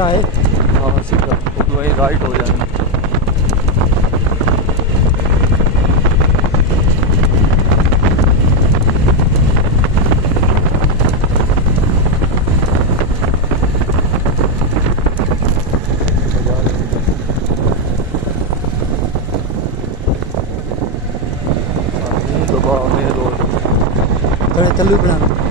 सीधा है। हाँ सीधा, तो वहीं राइट हो जाएंगे। थोड़े तल्लू बना